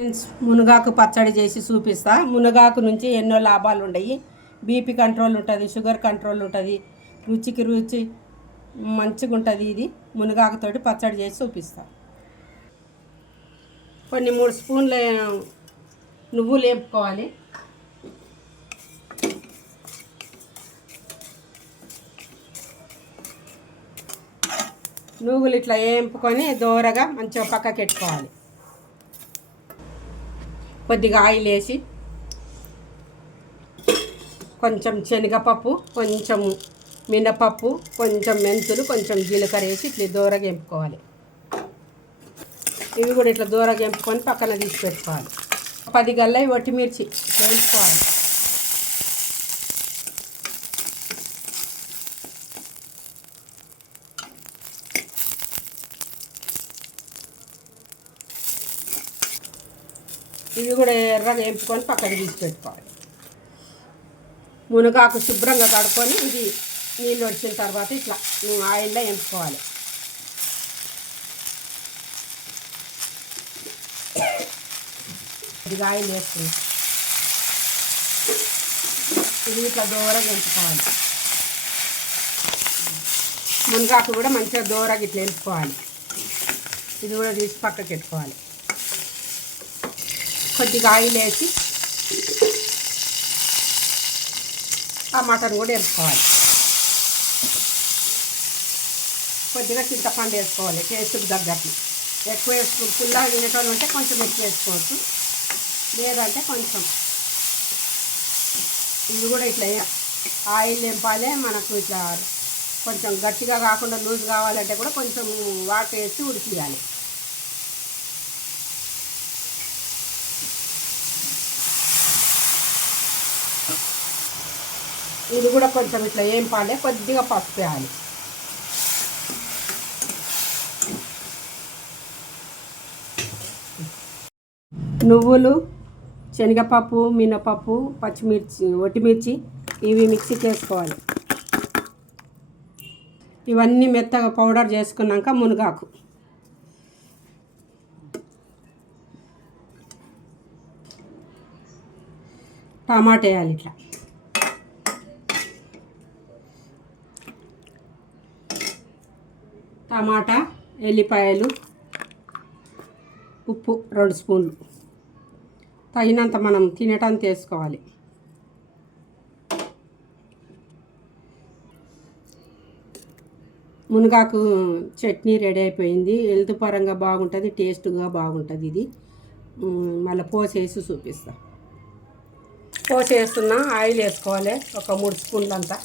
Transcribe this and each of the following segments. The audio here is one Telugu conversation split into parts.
ఫ్రెండ్స్, మునగాకు పచ్చడి చేసి చూపిస్తా. మునగాకు నుంచి ఎన్నో లాభాలు ఉన్నాయి. బీపీ కంట్రోల్ ఉంటుంది, షుగర్ కంట్రోల్ ఉంటుంది, రుచికి రుచి మంచిగా ఉంటుంది. ఇది మునగాకుతోటి పచ్చడి చేసి చూపిస్తా. కొన్ని 3 స్పూన్ల నువ్వులు వేపుకోవాలి. నువ్వులు ఇట్లా వేపుకొని దోరగా మంచిగా పక్కకి పెట్టుకోవాలి. కొద్దిగా ఆయిల్ వేసి కొంచెం శనగపప్పు, కొంచెం మినపప్పు, కొంచెం మెంతులు, కొంచెం జీలకర్ర వేసి ఇట్లా దూరగా వేపుకోవాలి. ఇవి కూడా ఇట్లా దూరగా వేపుకొని పక్కన తీసి పెట్టుకోవాలి. 10 గల్లై ఒట్టిమిర్చి వేసుకోవాలి. ఇవి కూడా ఎర్రగా వేపుకొని పక్కన తీసి పెట్టుకోవాలి. మునగాకు శుభ్రంగా కడుక్కొని ఇది నీళ్ళు వచ్చిన తర్వాత ఇట్లా ఆయిల్లో వేపుకోవాలి. ఇది ఆయిల్ వేసుకుని ఇది ఇట్లా దూరగా వేపుకోవాలి. మునగాకు కూడా మంచిగా దూరగా ఇట్లా వేపుకోవాలి. ఇది కూడా తీసి పక్కకి పెట్టుకోవాలి. కొద్దిగా ఆయిల్ వేసి టమాటాను కూడా వేసుకోవాలి. కొద్దిగా చింతపండు వేసుకోవాలి టేస్ట్కి తగ్గట్టు. ఎక్కువ వేసుకు పుల్లగా తినేటోళ్ళు ఉంటే కొంచెం ఎక్కువ వేసుకోవచ్చు, లేదంటే కొంచెం. ఇది కూడా ఇట్లా ఆయిల్ వేపాలి. మనకు ఇట్లా కొంచెం గట్టిగా కాకుండా లూజ్ కావాలంటే కూడా కొంచెం వాటర్ వేసి ఉడికియాలి. ఇది కూడా కొంచెం ఇట్లా వేపాలి. కొద్దిగా పసుపు వేయాలి. నువ్వులు, శనగపప్పు, మినపప్పు, పచ్చిమిర్చి, ఒట్టిమిర్చి ఇవి మిక్సీ చేసుకోవాలి. ఇవన్నీ మెత్తగా పౌడర్ చేసుకున్నాక మునగాకు, టమాటా వేయాలి. ఇట్లా టమాటా, ఎల్లిపాయలు, ఉప్పు 2 స్పూన్లు తగినంత మనం తినటానికి వేసుకోవాలి. మునగాకు చట్నీ రెడీ అయిపోయింది. హెల్త్ పరంగా బాగుంటుంది, టేస్ట్గా బాగుంటుంది. ఇది మళ్ళీ పోసేసి చూపిస్తా. పోసేస్తున్నా. ఆయిల్ వేసుకోవాలి ఒక 3 స్పూన్లంతా.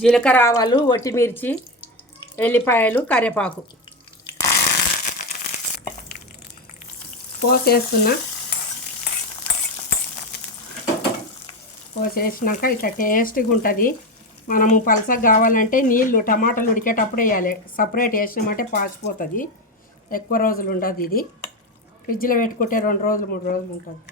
జీలకర్ర, ఆవాలు, ఒట్టిమిర్చి, ఎల్లిపాయలు, కరివేపాకు పోసేస్తున్నా. పోసేసినాక ఇట్లా టేస్ట్గా ఉంటుంది. మనము పలసగా కావాలంటే నీళ్ళు టమాటాలు ఉడికేటప్పుడు వేయాలి. సపరేట్ వేసినామంటే పాసిపోతుంది. ఎక్కువ రోజులు ఉండదు. ఇది ఫ్రిడ్జ్లో పెట్టుకుంటే 2 రోజులు 3 రోజులు ఉంటుంది.